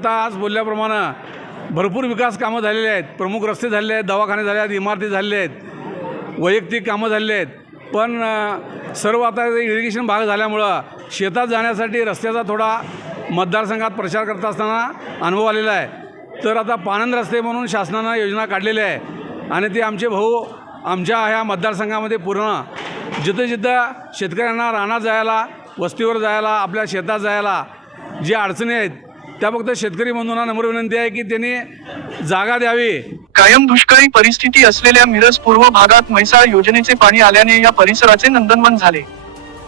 आता आज बोलल्याप्रमाणे भरपूर विकास कामं झालेले आहेत, प्रमुख रस्ते झालेले आहेत, दवाखाने झाले आहेत, इमारती झालेल्या आहेत, वैयक्तिक कामं झालेली आहेत. पण सर्व आता इरिगेशन भाग झाल्यामुळं शेतात जाण्यासाठी रस्त्याचा थोडा मतदारसंघात प्रचार करत असताना अनुभव आलेला आहे. तर आता पाणंद रस्ते म्हणून शासनानं योजना काढलेली आहे आणि ते आमचे भाऊ आमच्या ह्या मतदारसंघामध्ये पूर्ण जिथं शेतकऱ्यांना रानात जायला, वस्तीवर जायला, आपल्या शेतात जायला जे अडचणी आहेत त्या फक्त शेतकरी बंधूंना नम्र विनंती आहे की त्यांनी जागा द्यावी. कायम दुष्काळी परिस्थिती असलेल्या मिरज पूर्व भागात म्हैसाळ योजनेचे पाणी आल्याने या परिसराचे नंदनवन झाले.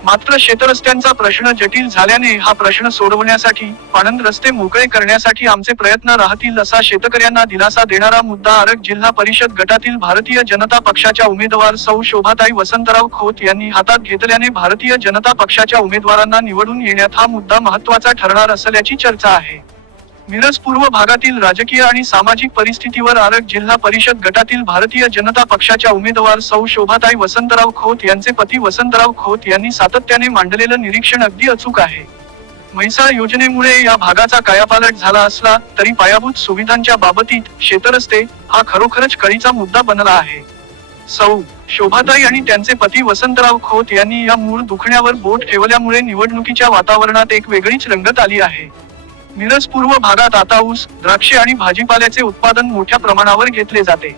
मात्र शेतरस्त्यांचा प्रश्न जटिल झाल्याने हा प्रश्न सोडवण्यासाठी पाणंद रस्ते मोकळे करण्यासाठी आमचे प्रयत्न राहतील असा शेतकऱ्यांना दिलासा देणारा मुद्दा आरग जिल्हा परिषद गटातील भारतीय जनता पक्षाच्या उमेदवार सौ शोभाताई वसंतराव खोत यांनी हातात घेतल्याने भारतीय जनता पक्षाच्या उमेदवारांना निवडून येण्यात हा मुद्दा महत्त्वाचा ठरणार असल्याची चर्चा आहे. मिरज पूर्व भागातील राजकीय आणि सामाजिक परिस्थितीवर आरग जिल्हा परिषद गटातील भारतीय जनता पक्षाच्या उमेदवार सौ शोभाताई वसंतराव खोत यांचे पती वसंतराव खोत यांनी सातत्याने मांडलेलं निरीक्षण अगदी अचूक आहे. म्हैसाळ योजनेमुळे या भागाचा कायापालट झाला असला तरी पायाभूत सुविधांच्या बाबतीत शेतरस्ते हा खरोखरच कळीचा मुद्दा बनला आहे. सौ शोभाताई आणि त्यांचे पती वसंतराव खोत यांनी या मूळ दुखण्यावर बोट ठेवल्यामुळे निवडणुकीच्या वातावरणात एक वेगळीच रंगत आली आहे. मिरज पूर्व भागात आता ऊस, द्राक्षे आणि भाजीपाल्याचे उत्पादन मोठ्या प्रमाणावर घेतले जाते.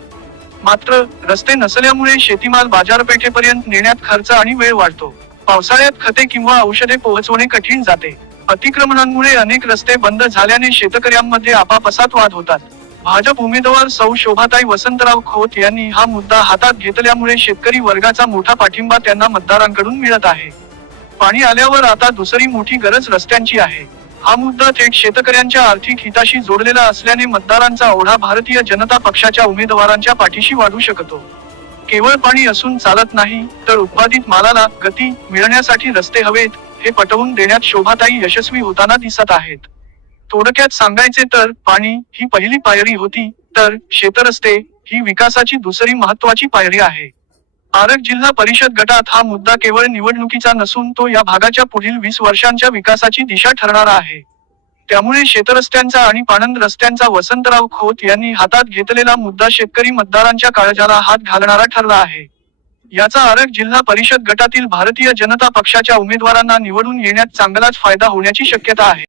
मात्र रस्ते नसल्यामुळे शेतीमाल बाजारपेठेपर्यंत नेण्यात खर्च आणि वेळ वाढतो. पावसाळ्यात खते किंवा औषधे पोहोचवणे कठीण जाते. अतिक्रमणांमुळे अनेक रस्ते बंद झाल्याने शेतकऱ्यांमध्ये आपापसात वाद होतात. भाजप उमेदवार सौ शोभाताई वसंतराव खोत यांनी हा मुद्दा हातात घेतल्यामुळे शेतकरी वर्गाचा मोठा पाठिंबा त्यांना मतदारांकडून मिळत आहे. पाणी आल्यावर आता दुसरी मोठी गरज रस्त्यांची आहे. हा मुद्दा थेट शेतकऱ्यांच्या आर्थिक हिताशी जोडलेला असल्याने मतदारांचा ओढा भारतीय जनता पक्षाच्या उमेदवारांच्या पाठीशी वाढू शकतो. केवळ पाणी असून चालत नाही, तर उत्पादित मालाला गती मिळण्यासाठी रस्ते हवेत हे पटवून देण्यात शोभाताई यशस्वी होताना दिसत आहेत. थोडक्यात सांगायचे तर पाणी ही पहिली पायरी होती, तर शेतरस्ते ही विकासाची दुसरी महत्त्वाची पायरी आहे. आरग जिल्हा परिषद गटात हा मुद्दा केवळ निवडणुकीचा नसून तो या भागाच्या पुढील 20 वर्षांच्या विकासाची दिशा ठरणार आहे. त्यामुळे शेतरस्त्यांचा आणि पाणंद रस्त्यांचा वसंतराव खोत यांनी हातात घेतलेला मुद्दा शेतकरी मतदारांच्या काळजाला हात घालणारा ठरला आहे. याचा आरग जिल्हा परिषद गटातील भारतीय जनता पक्षाच्या उमेदवारांना निवडून येण्यात चांगलाच फायदा होण्याची शक्यता आहे.